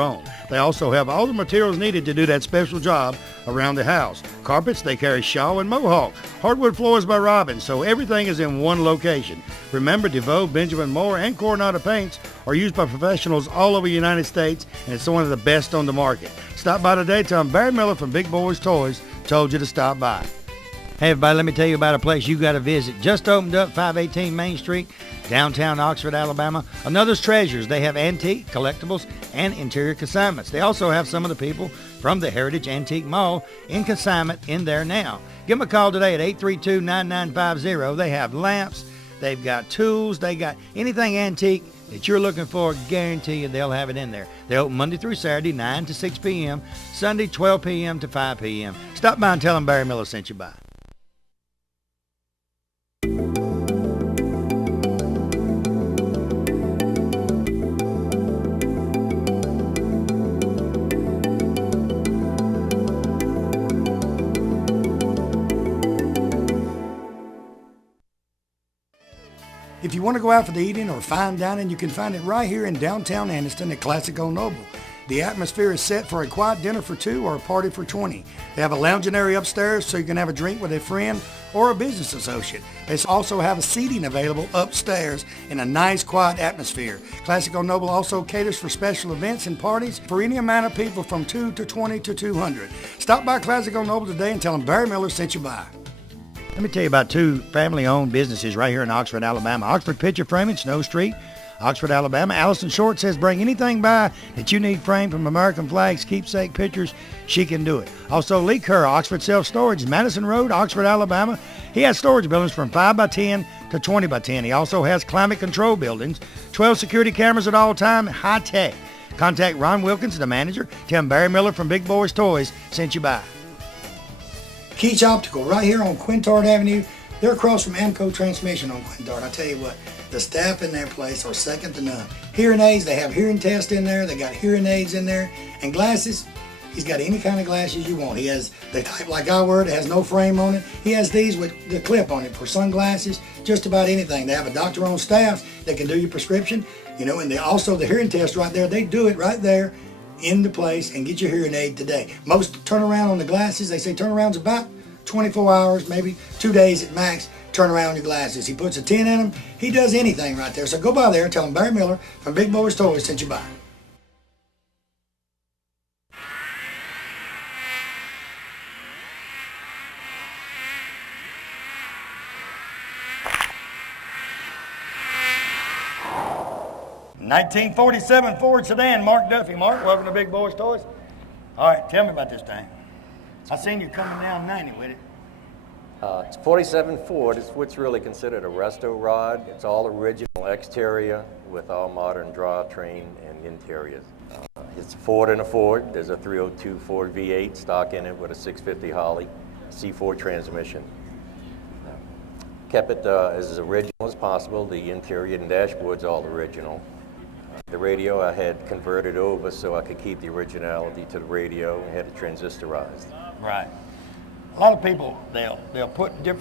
own. They also have all the materials needed to do that special job around the house. Carpets, they carry Shaw and Mohawk. Hardwood floors by Robin, so everything is in one location. Remember, DeVoe, Benjamin Moore, and Coronado paints are used by professionals all over the United States, and it's one of the best on the market. Stop by today. Tell them Barry Miller from Big Boyz Toys told you to stop by. Hey everybody, let me tell you about a place you got to visit. Just opened up, 518 Main Street, downtown Oxford, Alabama. Another's Treasures. They have antique, collectibles, and interior consignments. They also have some of the people from the Heritage Antique Mall in consignment in there now. Give them a call today at 832-9950. They have lamps, they've got tools, they got anything antique that you're looking for. Guarantee you they'll have it in there. They open Monday through Saturday, 9 to 6 p.m., Sunday, 12 p.m. to 5 p.m. Stop by and tell them Barry Miller sent you by. If you want to go out for the evening or fine dining, you can find it right here in downtown Anniston at Classic Old Noble. The atmosphere is set for a quiet dinner for 2 or a party for 20. They have a lounging area upstairs so you can have a drink with a friend or a business associate. They also have a seating available upstairs in a nice quiet atmosphere. Classic Old Noble also caters for special events and parties for any amount of people from 2 to 20 to 200. Stop by Classic Old Noble today and tell them Barry Miller sent you by. Let me tell you about 2 family-owned businesses right here in Oxford, Alabama. Oxford Picture Framing, Snow Street, Oxford, Alabama. Allison Short says bring anything by that you need framed from American flags, keepsake pictures. She can do it. Also, Lee Kerr, Oxford Self Storage, Madison Road, Oxford, Alabama. He has storage buildings from 5 by 10 to 20 by 10. He also has climate control buildings, 12 security cameras at all time, high tech. Contact Ron Wilkins, the manager. Tell him Barry Miller from Big Boyz Toys sent you by. Keach Optical, right here on Quintard Avenue. They're across from Amco Transmission on Quintard. I tell you what, the staff in their place are second to none. Hearing aids, they have hearing tests in there. They got hearing aids in there. And glasses, he's got any kind of glasses you want. He has the type like I wear, it has no frame on it. He has these with the clip on it for sunglasses, just about anything. They have a doctor on staff that can do your prescription, you know, and they also, the hearing test right there, they do it right there in the place and get your hearing aid today. Most turnaround on the glasses, they say turnaround's about 24 hours, maybe 2 days at max, turn around your glasses. He puts a 10 in them. He does anything right there. So go by there and tell him Barry Miller from Big Boyz Toys sent you by. ...1947 Ford sedan, Mark Duffy. Mark, welcome to Big Boyz Toys. All right, tell me about this thing. I seen you coming down 90 with it. It's 47 Ford. It's what's really considered a resto rod. It's all original exterior with all modern drivetrain and interior. It's a Ford and a Ford. There's a 302 Ford V8 stock in it with a 650 Holly C4 transmission. Kept it as original as possible. The interior and dashboard's all original. The radio I had converted over so I could keep the originality to the radio and had it transistorized. Right. A lot of people, they'll put they're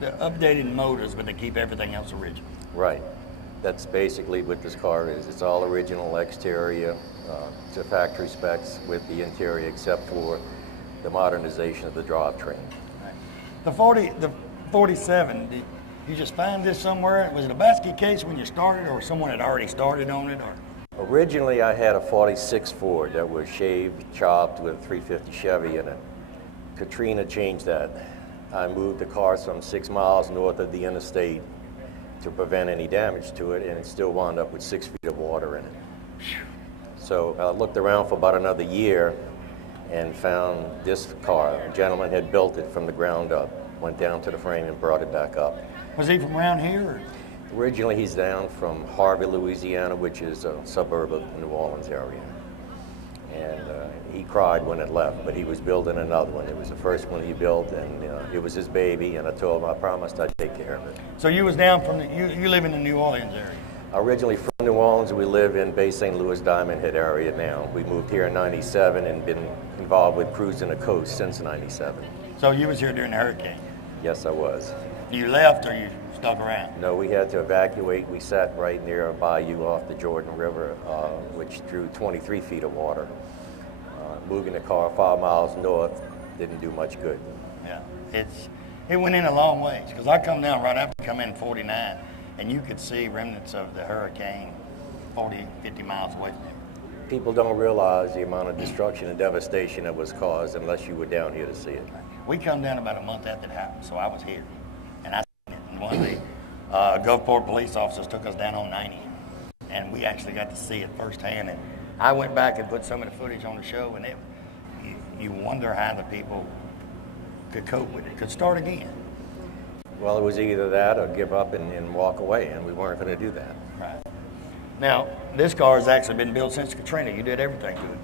updated motors, but they keep everything else original. Right. That's basically what this car is. It's all original exterior to factory specs with the interior except for the modernization of the drivetrain. Right. The 47, did you just find this somewhere? Was it a basket case when you started, or someone had already started on it? Or? Originally, I had a 46 Ford that was shaved, chopped with a 350 Chevy in it. Katrina changed that. I moved the car some 6 miles north of the interstate to prevent any damage to it, and it still wound up with 6 feet of water in it. So I looked around for about another year and found this car. A gentleman had built it from the ground up, went down to the frame and brought it back up. Was he from around here? Or? Originally, he's down from Harvey, Louisiana, which is a suburb of New Orleans area. And he cried when it left, but he was building another one. It was the first one he built, and it was his baby, and I told him I promised I'd take care of it. So you was down from, you live in the New Orleans area? Originally from New Orleans, we live in Bay St. Louis, Diamond Head area now. We moved here in '97 and been involved with cruising the coast since '97. So you was here during the hurricane? Yes, I was. You left, or you stuck around. No, we had to evacuate. We sat right near a bayou off the Jordan River, which drew 23 feet of water. Moving the car 5 miles north didn't do much good. Yeah, it went in a long ways, because I come down right after come in 49, and you could see remnants of the hurricane 40, 50 miles away from you. People don't realize the amount of destruction and devastation that was caused unless you were down here to see it. We come down about a month after it happened, so I was here, and I seen it. And one of the Gulfport police officers took us down on 90, and we actually got to see it firsthand. And I went back and put some of the footage on the show, and you wonder how the people could cope with it, could start again. Well, it was either that or give up and walk away, and we weren't going to do that. Right. Now, this car has actually been built since Katrina. You did everything to it.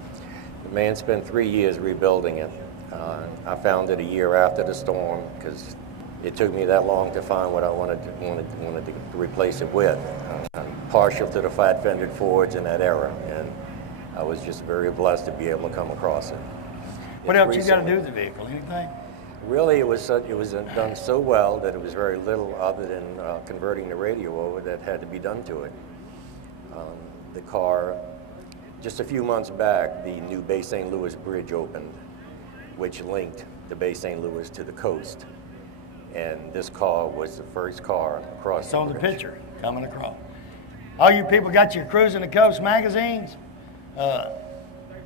The man spent 3 years rebuilding it. I found it a year after the storm because it took me that long to find what I wanted to replace it with. I'm partial to the flat-fended Fords in that era, and I was just very blessed to be able to come across it. What else you got to do with the vehicle? Anything? Really, it was done so well that it was very little other than converting the radio over that had to be done to it. The car, just a few months back, the new Bay St. Louis bridge opened, which linked the Bay St. Louis to the coast. And this car was the first car across It's the on the bridge. picture coming across. All you people got your Cruising the Coast magazines?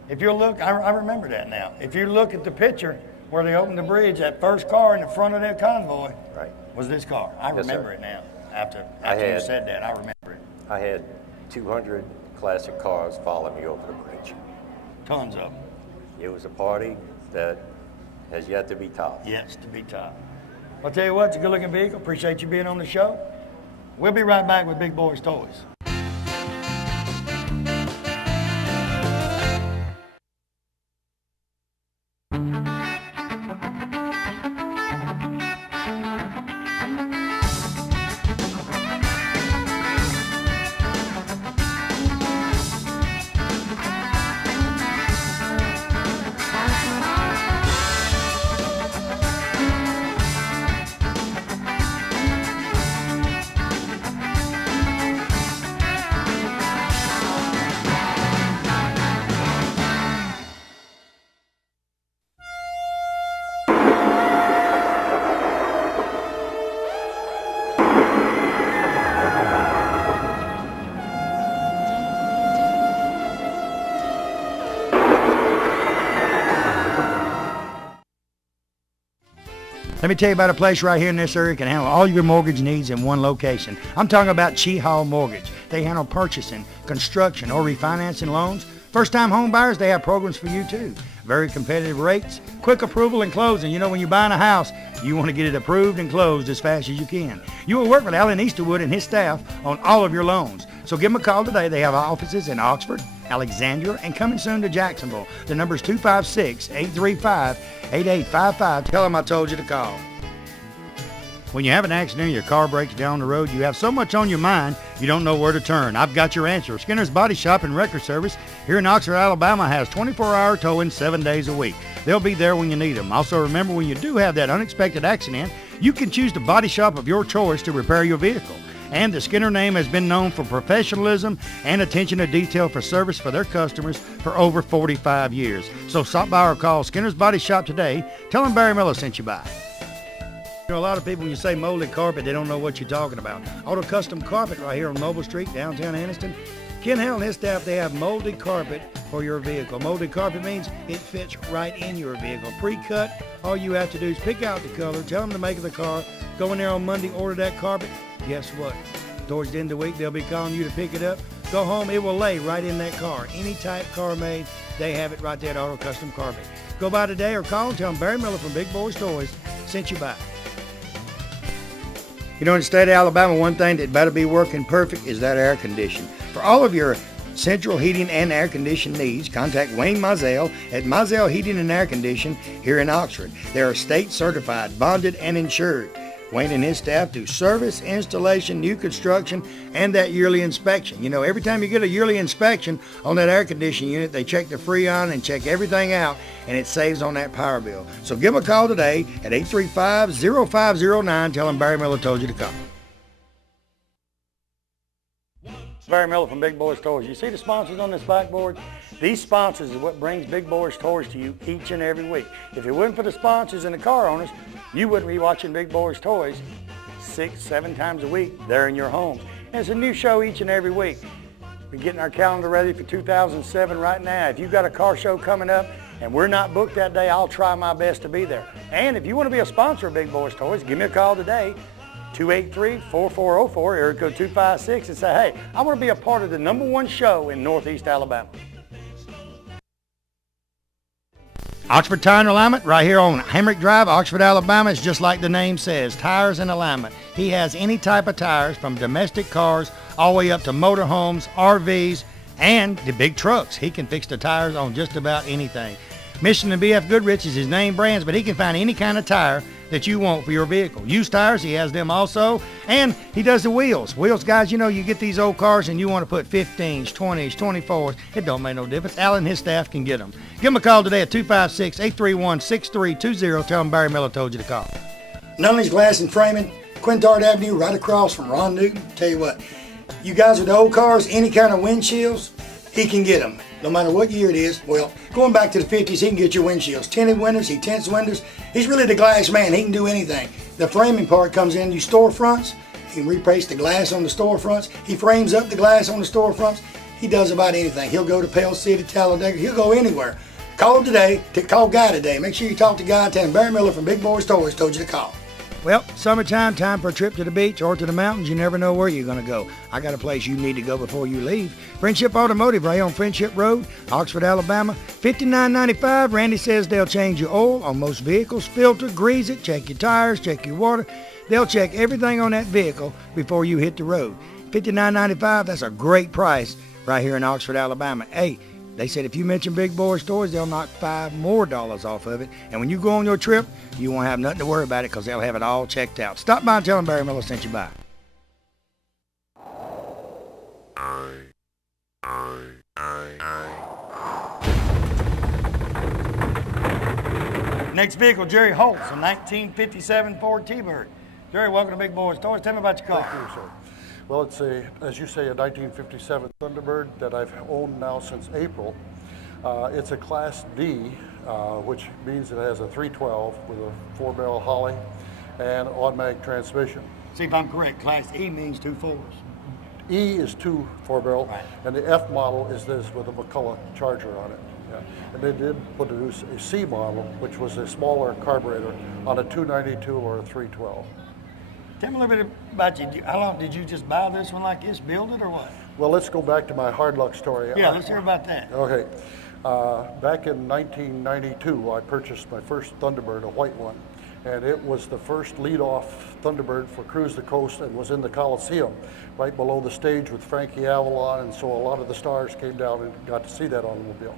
If you look, I remember that now. If you look at the picture where they opened the bridge, that first car in the front of that convoy was this car. I remember it now. After you said that, I remember it. I had 200 classic cars follow me over the bridge. Tons of them. It was a party that has yet to be topped. Yes, to be topped. I'll tell you what, it's a good-looking vehicle. Appreciate you being on the show. We'll be right back with Big Boyz Toys. Let me tell you about a place right here in this area that can handle all your mortgage needs in one location. I'm talking about Chi Hall Mortgage. They handle purchasing, construction, or refinancing loans. First-time home buyers, they have programs for you too. Very competitive rates, quick approval and closing. You know, when you're buying a house, you want to get it approved and closed as fast as you can. You will work with Alan Easterwood and his staff on all of your loans. So give them a call today. They have offices in Oxford, Alexandria, and coming soon to Jacksonville. The number is 256-835-8855. Tell them I told you to call. When you have an accident or your car breaks down the road, you have so much on your mind, you don't know where to turn. I've got your answer. Skinner's Body Shop and Record Service here in Oxford, Alabama has 24-hour towing 7 days a week. They'll be there when you need them. Also remember, when you do have that unexpected accident, you can choose the body shop of your choice to repair your vehicle. And the Skinner name has been known for professionalism and attention to detail for service for their customers for over 45 years. So stop by or call Skinner's Body Shop today. Tell them Barry Miller sent you by. You know, a lot of people, when you say molded carpet, they don't know what you're talking about. Auto Custom Carpet right here on Mobile Street, downtown Anniston. Ken Hell and his staff, they have molded carpet for your vehicle. Molded carpet means it fits right in your vehicle. Pre-cut, all you have to do is pick out the color, tell them the make of the car, go in there on Monday, order that carpet. Guess what? Towards the end of the week, they'll be calling you to pick it up. Go home, it will lay right in that car. Any type car made, they have it right there at Auto Custom Carpet. Go by today or call and tell them Barry Miller from Big Boyz Toys sent you by. You know, in the state of Alabama, one thing that better be working perfect is that air condition. For all of your central heating and air conditioning needs, contact Wayne Mizell at Mizell Heating and Air Condition here in Oxford. They are state certified, bonded, and insured. Wayne and his staff do service, installation, new construction, and that yearly inspection. You know, every time you get a yearly inspection on that air conditioning unit, they check the Freon and check everything out, and it saves on that power bill. So give them a call today at 835-0509. Tell them Barry Miller told you to call. Barry Miller from Big Boyz Toyz. You see the sponsors on this backboard? These sponsors are what brings Big Boyz Toyz to you each and every week. If it wasn't for the sponsors and the car owners, you wouldn't be watching Big Boyz Toyz 6, 7 times a week there in your homes. And it's a new show each and every week. We're getting our calendar ready for 2007 right now. If you've got a car show coming up and we're not booked that day, I'll try my best to be there. And if you want to be a sponsor of Big Boyz Toyz, give me a call today. 283-4404, area code 256, and say, hey, I want to be a part of the #1 show in Northeast Alabama. Oxford Tire and Alignment right here on Hamrick Drive, Oxford, Alabama. It's just like the name says, tires and alignment. He has any type of tires from domestic cars all the way up to motorhomes, RVs, and the big trucks. He can fix the tires on just about anything. Michelin and BF Goodrich is his name brands, but he can find any kind of tire that you want for your vehicle. Used tires, he has them also, and he does the wheels. Wheels, guys, you know, you get these old cars and you want to put 15s, 20s, 24s. It don't make no difference. Alan and his staff can get them. Give him a call today at 256-831-6320. Tell him Barry Miller told you to call. Nunnally's Glass and Framing, Quintard Avenue, right across from Ron Newton. Tell you what, you guys with the old cars, any kind of windshields, he can get them. No matter what year it is. Well, going back to the 50s, he can get your windshields. Tinted windows, he tints windows. He's really the glass man. He can do anything. The framing part comes in, you storefronts. He can replace the glass on the storefronts. He frames up the glass on the storefronts. He does about anything. He'll go to Pale City, Talladega. He'll go anywhere. Call him today. Call Guy today. Make sure you talk to Guy. Tell him Barry Miller from Big Boyz Toyz told you to call. Well, summertime, time for a trip to the beach or to the mountains. You never know where you're going to go. I got a place you need to go before you leave. Friendship Automotive right on Friendship Road, Oxford, Alabama. $59.95. Randy says they'll change your oil on most vehicles, filter, grease it, check your tires, check your water. They'll check everything on that vehicle before you hit the road. $59.95, that's a great price right here in Oxford, Alabama. Hey, they said if you mention Big Boyz Toyz, they'll knock $5 more off of it. And when you go on your trip, you won't have nothing to worry about it because they'll have it all checked out. Stop by and tell them Barry Miller sent you by. Next vehicle, Jerry Holtz, a 1957 Ford T-Bird. Jerry, welcome to Big Boyz Toyz. Tell me about your car. Thank you, sir. Well, it's as you say, a 1957 Thunderbird that I've owned now since April. It's a Class D, which means it has a 312 with a 4-barrel Holly and automatic transmission. See if I'm correct. Class E means 2 4s. E is 2 4-barrel, right. And the F model is this with a McCulloch Charger on it. Yeah. And they did put a C model, which was a smaller carburetor on a 292 or a 312. Tell me a little bit about you. How long did you just buy this one like this, build it, or what? Well, let's go back to my hard luck story. Yeah, let's hear about that. Okay. Back in 1992, I purchased my first Thunderbird, a white one, and it was the first lead-off Thunderbird for Cruise the Coast and was in the Coliseum, right below the stage with Frankie Avalon, and so a lot of the stars came down and got to see that automobile.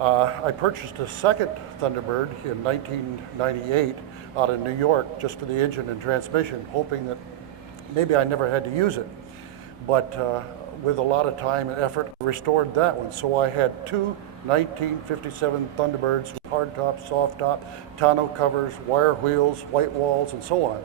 I purchased a second Thunderbird in 1998 out of New York just for the engine and transmission, hoping that maybe I never had to use it. But with a lot of time and effort, I restored that one. So I had 2 1957 Thunderbirds with hard top, soft top, tonneau covers, wire wheels, white walls, and so on.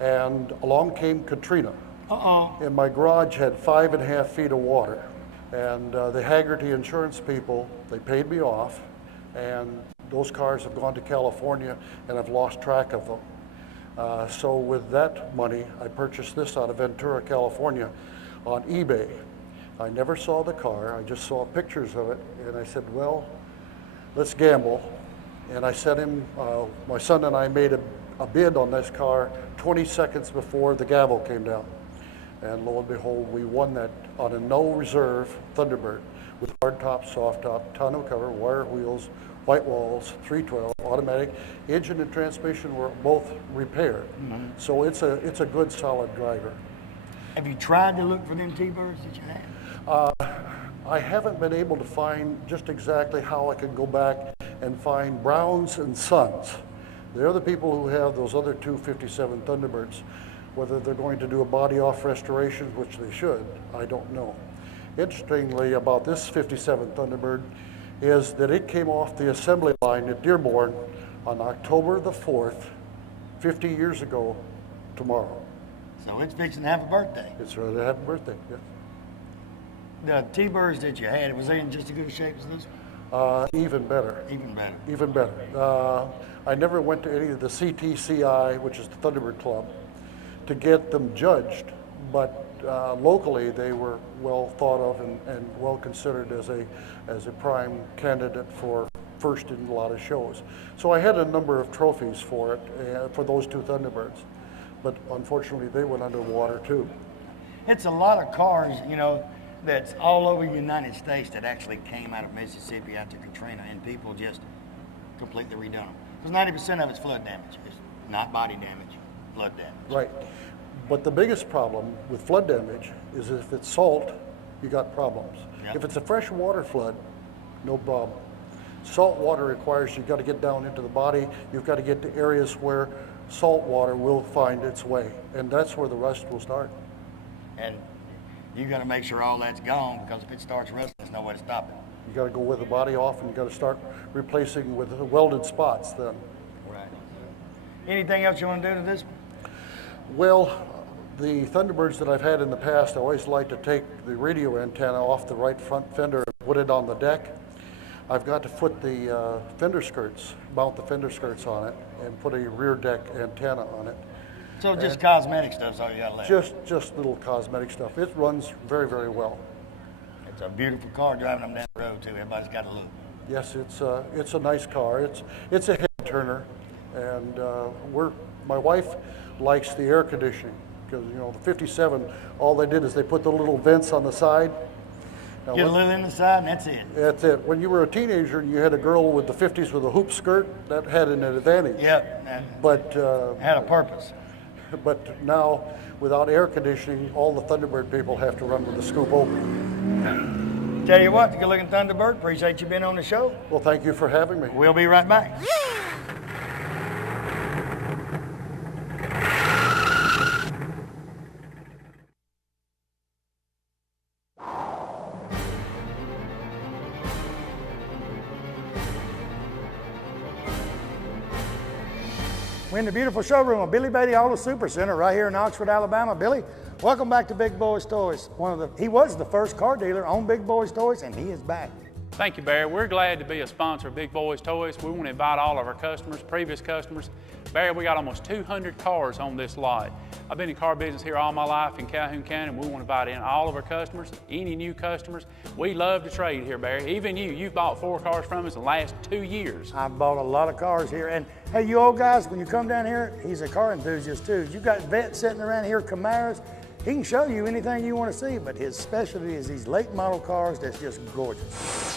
And along came Katrina. And my garage had 5.5 feet of water. And the Haggerty insurance people, they paid me off, and those cars have gone to California, and I've lost track of them. So with that money, I purchased this out of Ventura, California on eBay. I never saw the car, I just saw pictures of it, and I said, well, let's gamble. And I sent him, my son and I made a bid on this car 20 seconds before the gavel came down. And lo and behold, we won that on a no reserve Thunderbird with hard top, soft top, tonneau cover, wire wheels, white walls, 312, automatic. Engine and transmission were both repaired. Mm-hmm. So it's a good, solid driver. Have you tried to look for them T-Birds that you had? I haven't been able to find just exactly how I could go back and find Browns and Sons. They're the people who have those other 2 57 Thunderbirds. Whether they're going to do a body-off restoration, which they should, I don't know. Interestingly about this 57 Thunderbird is that it came off the assembly line at Dearborn on October the 4th, 50 years ago tomorrow. So it's fixing to have a birthday. It's ready to have a birthday, yes. The T-Birds that you had, was they in just as good a shape as this? Even better. Even better. Even better. I never went to any of the CTCI, which is the Thunderbird Club, to get them judged, but locally they were well thought of and well considered as a prime candidate for first in a lot of shows. So I had a number of trophies for it, for those two Thunderbirds, but unfortunately they went underwater too. It's a lot of cars, you know, that's all over the United States that actually came out of Mississippi after Katrina, and people just completely redone them. Because 90% of it's flood damage. It's not body damage, flood damage. Right. But the biggest problem with flood damage is if it's salt, you got problems. Yep. If it's a fresh water flood, no problem. Salt water requires you've got to get down into the body. You've got to get to areas where salt water will find its way, and that's where the rust will start. And you got to make sure all that's gone, because if it starts rusting, there's no way to stop it. You got to go with the body off, and you got to start replacing with welded spots then. Right. Anything else you want to do to this? Well, the Thunderbirds that I've had in the past, I always like to take the radio antenna off the right front fender and put it on the deck. I've got to put the fender skirts, mount the fender skirts on it, and put a rear deck antenna on it. So just cosmetic stuff's all you got left? Just little cosmetic stuff. It runs very, very well. It's a beautiful car driving them down the road too. Everybody's got to look. Yes, it's a nice car. It's a head turner, and my wife likes the air conditioning, because you know the 57, all they did is they put the little vents on the side. Now, Get a little in the side, and that's it. That's it. When you were a teenager and you had a girl with the 50s with a hoop skirt, that had an advantage. Yep. But Had a purpose. But now, without air conditioning, all the Thunderbird people have to run with the scoop open. Tell you what, the good-looking Thunderbird, appreciate you being on the show. Well, thank you for having me. We'll be right back. We're in the beautiful showroom of Billy Beatty Auto Super Center right here in Oxford, Alabama. Billy, welcome back to Big Boyz Toys. He was the first car dealer on Big Boyz Toys, and he is back. Thank you, Barry. We're glad to be a sponsor of Big Boyz Toys. We want to invite all of our customers, previous customers. Barry, we got almost 200 cars on this lot. I've been in car business here all my life in Calhoun County, and we want to invite in all of our customers, any new customers. We love to trade here, Barry. Even you've bought 4 cars from us in the last 2 years. I've bought a lot of cars here, and hey, you old guys, when you come down here, he's a car enthusiast too. You got vets sitting around here, Camaros. He can show you anything you want to see, but his specialty is these late model cars that's just gorgeous.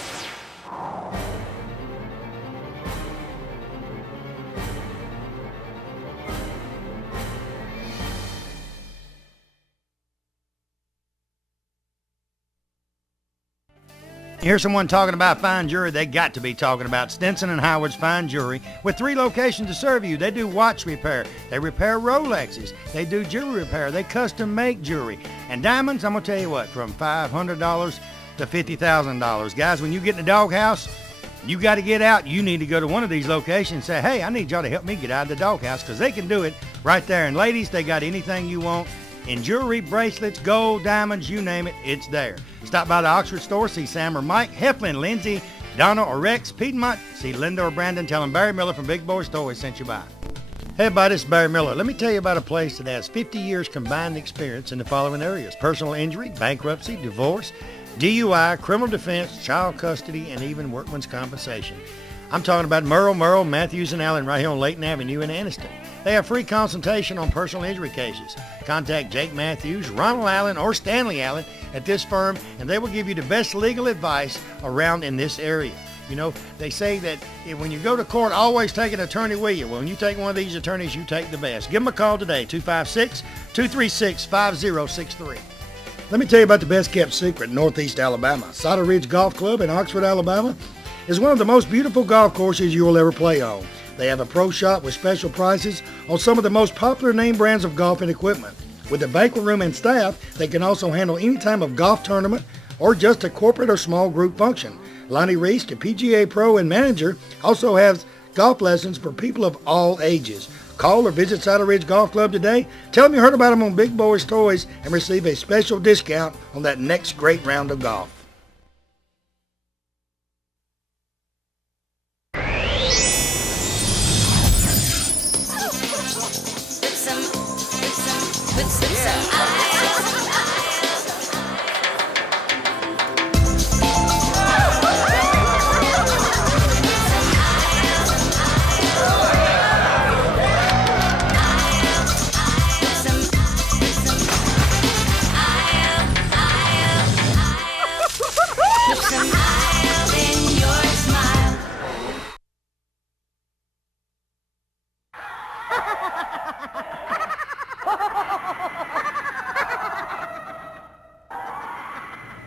Here's someone talking about fine jewelry. They got to be talking about Stinson and Howard's Fine Jewelry, with 3 locations to serve you. They do watch repair. They repair Rolexes. They do jewelry repair. They custom make jewelry. And diamonds, I'm going to tell you what, from $500 to $50,000. Guys, when you get in the doghouse, you got to get out. You need to go to one of these locations and say, hey, I need y'all to help me get out of the doghouse, because they can do it right there. And ladies, they got anything you want in jewelry, bracelets, gold, diamonds, you name it, it's there. Stop by the Oxford store, see Sam or Mike, Heflin, Lindsay, Donna or Rex, Piedmont, see Linda or Brandon. Tell them Barry Miller from Big Boyz Toys sent you by. Hey everybody, this is Barry Miller. Let me tell you about a place that has 50 years combined experience in the following areas: personal injury, bankruptcy, divorce, DUI, criminal defense, child custody, and even workman's compensation. I'm talking about Merle, Matthews, and Allen right here on Layton Avenue in Anniston. They have free consultation on personal injury cases. Contact Jake Matthews, Ronald Allen, or Stanley Allen at this firm, and they will give you the best legal advice around in this area. You know, they say that when you go to court, always take an attorney with you. Well, when you take one of these attorneys, you take the best. Give them a call today, 256-236-5063. Let me tell you about the best kept secret in Northeast Alabama. Cider Ridge Golf Club in Oxford, Alabama is one of the most beautiful golf courses you will ever play on. They have a pro shop with special prices on some of the most popular name brands of golf and equipment. With a banquet room and staff, they can also handle any type of golf tournament or just a corporate or small group function. Lonnie Reese, the PGA Pro and manager, also has golf lessons for people of all ages. Call or visit Saddle Ridge Golf Club today. Tell them you heard about them on Big Boyz Toys and receive a special discount on that next great round of golf.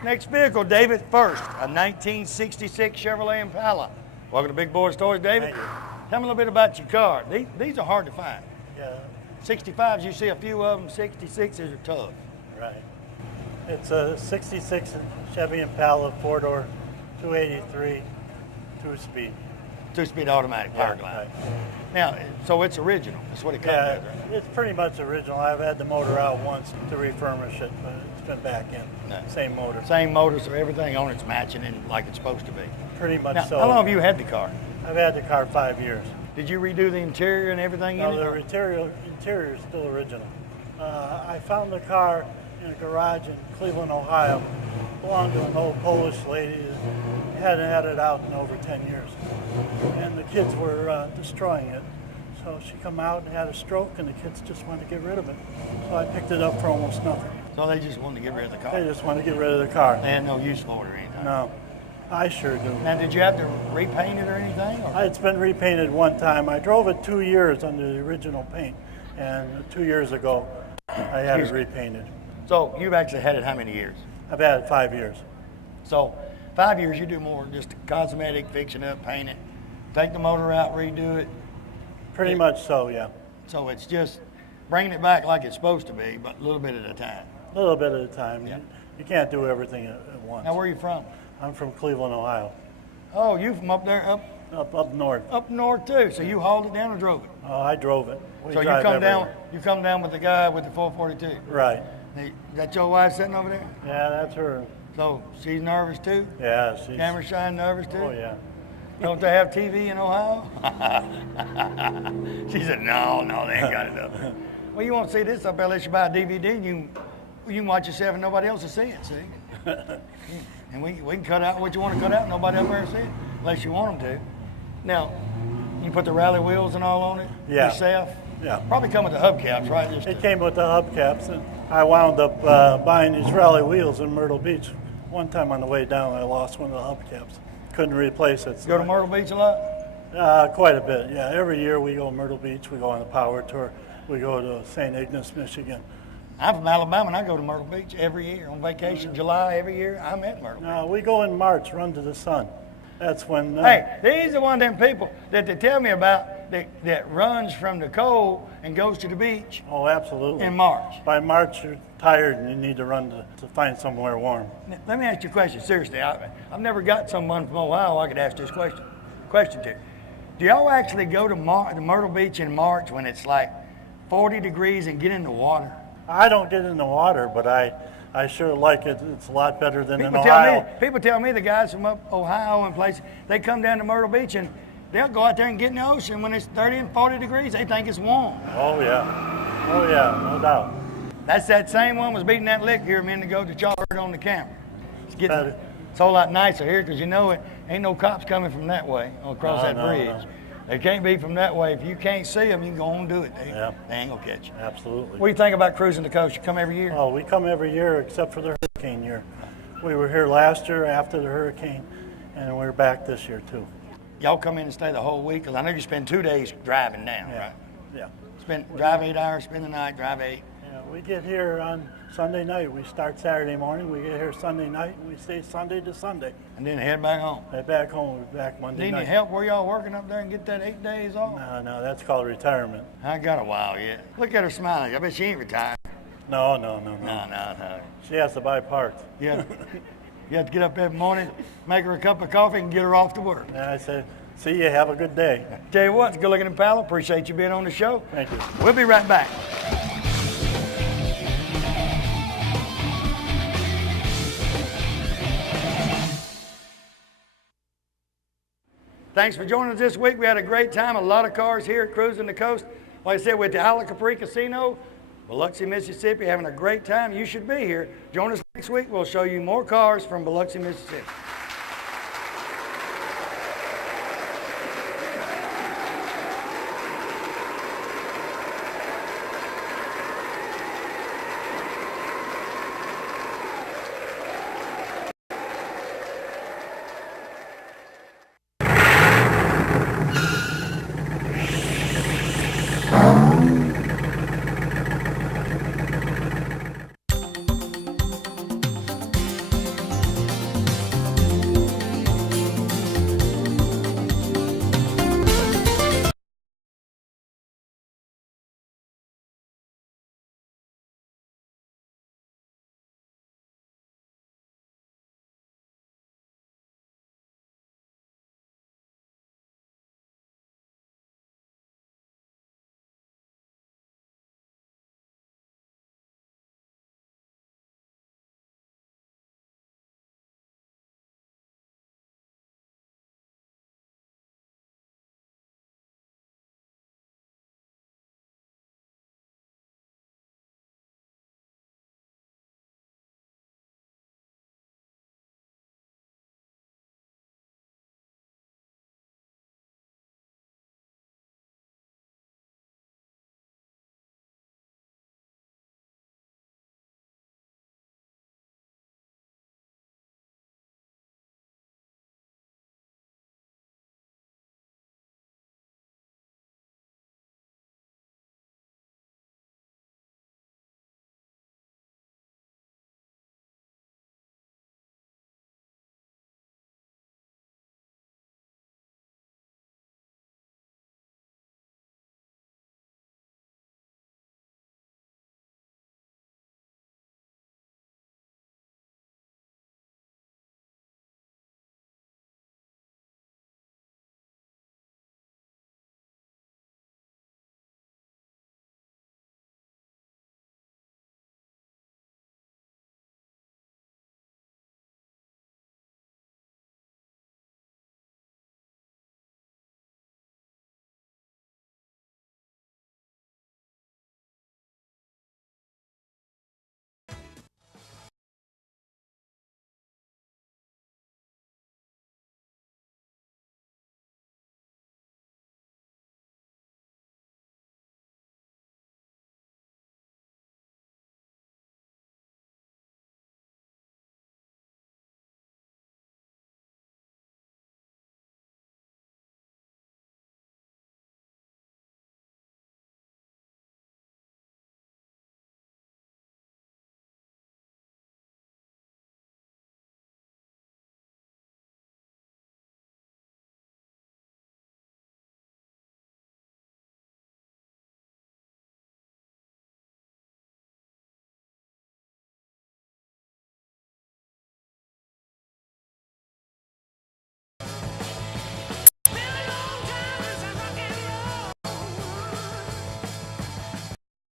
Next vehicle, David, first, a 1966 Chevrolet Impala. Welcome to Big Boyz Toys, David. Thank you. Tell me a little bit about your car. These are hard to find. Yeah, 65s, you see a few of them. 66s are tough. right. It's a 66 Chevy Impala, 4-door, 283, 2-speed. Two-speed automatic power glide. Right. Now, so it's original. That's what it comes Yeah, with, right? it's pretty much original. I've had the motor out once to refurnish it, but it's been back in. No. Same motor. Same motor, so everything on it's matching and like it's supposed to be. Pretty much Now, so. how long have you had the car? I've had the car 5 years. Did you redo the interior and everything No, in it? the interior is still original. I found the car in a garage in Cleveland, Ohio. Belonged to an old Polish lady that hadn't had it out in over 10 years. And the kids were destroying it. So she come out and had a stroke, and the kids just wanted to get rid of it. So I picked it up for almost nothing. So they just wanted to get rid of the car. They just wanted to get rid of the car. They had no use for it or anything. No, I sure do. Now, did you have to repaint it or anything? Or? It's been repainted one time. I drove it 2 years under the original paint, and 2 years ago, I had it repainted. So you've actually had it how many years? I've had it 5 years. So 5 years, you do more just cosmetic, fixing up, paint it, take the motor out, redo it. Pretty much so, yeah. So it's just bringing it back like it's supposed to be, but a little bit at a time. A little bit at a time. Yeah. You can't do everything at once. Now, where are you from? I'm from Cleveland, Ohio. Oh, you from up there, Up north. up north too. So you hauled it down or drove it? Oh, I drove it. We So you drive come down, everywhere. you come down with the guy with the 442. Right. That your wife sitting over there? Yeah, that's her. So she's nervous too? Yeah, she's. Camera shine nervous too? Oh, yeah. Don't they have TV in Ohio? She said, no, they ain't got it up. Well, you won't see this up there unless you buy a DVD. You can watch yourself and nobody else will see it, see? And we can cut out what you want to cut out. Nobody up there will see it unless you want them to. Now, you put the rally wheels and all on it Yeah. yourself? Yeah. Probably come with the hubcaps, right? Just It came with the hubcaps, and I wound up buying these rally wheels in Myrtle Beach. One time on the way down, I lost one of the hubcaps. Couldn't replace it. So go to Myrtle Beach a lot? Quite a bit, yeah. Every year we go to Myrtle Beach, we go on the power tour, we go to St. Ignace, Michigan. I'm from Alabama, and I go to Myrtle Beach every year on vacation. July every year, I'm at Myrtle Beach. We go in March, run to the sun. That's when. Hey, these are one of them people that they tell me about that runs from the cold and goes to the beach Oh, absolutely. in March. By March, you're tired and you need to run to find somewhere warm. Now, let me ask you a question, seriously. I've never got someone from Ohio I could ask this question to. Do y'all actually go to Myrtle Beach in March when it's like 40 degrees and get in the water? I don't get in the water, but I sure like it. It's a lot better than in Ohio. People tell me the guys from up Ohio and places, they come down to Myrtle Beach and they'll go out there and get in the ocean when it's 30 and 40 degrees. They think it's warm. Oh, yeah, no doubt. That's that same one was beating that lick here a minute ago that y'all heard on the camera. It's a whole lot nicer here because you know it ain't no cops coming from that way across that bridge. No. They can't be from that way. If you can't see them, you can go on and do it. They ain't gonna catch you. Absolutely. What do you think about cruising the coast? You come every year? Oh, we come every year except for the hurricane year. We were here last year after the hurricane, and we're back this year too. Y'all come in and stay the whole week? Because I know you spend 2 days driving now, right? Yeah. Drive 8 hours, spend the night, drive 8. Yeah, we get here on Sunday night. We start Saturday morning. We get here Sunday night, and we stay Sunday to Sunday. And then head back home. Head back home. We're back Monday Need night. any help where y'all working up there and get that 8 days off? No, that's called retirement. I got a while yet. Look at her smiling. I bet she ain't retired. No. No. She has to buy parts. Yeah. You have to get up every morning, make her a cup of coffee, and get her off to work. And I said, See you. Have a good day. Tell you what, it's good looking pal. Appreciate you being on the show. Thank you. We'll be right back. Thanks for joining us this week. We had a great time. A lot of cars here at Cruising the Coast. Like I said, we're at the Isle of Capri Casino, Biloxi, Mississippi, having a great time. You should be here. Join us next week. We'll show you more cars from Biloxi, Mississippi.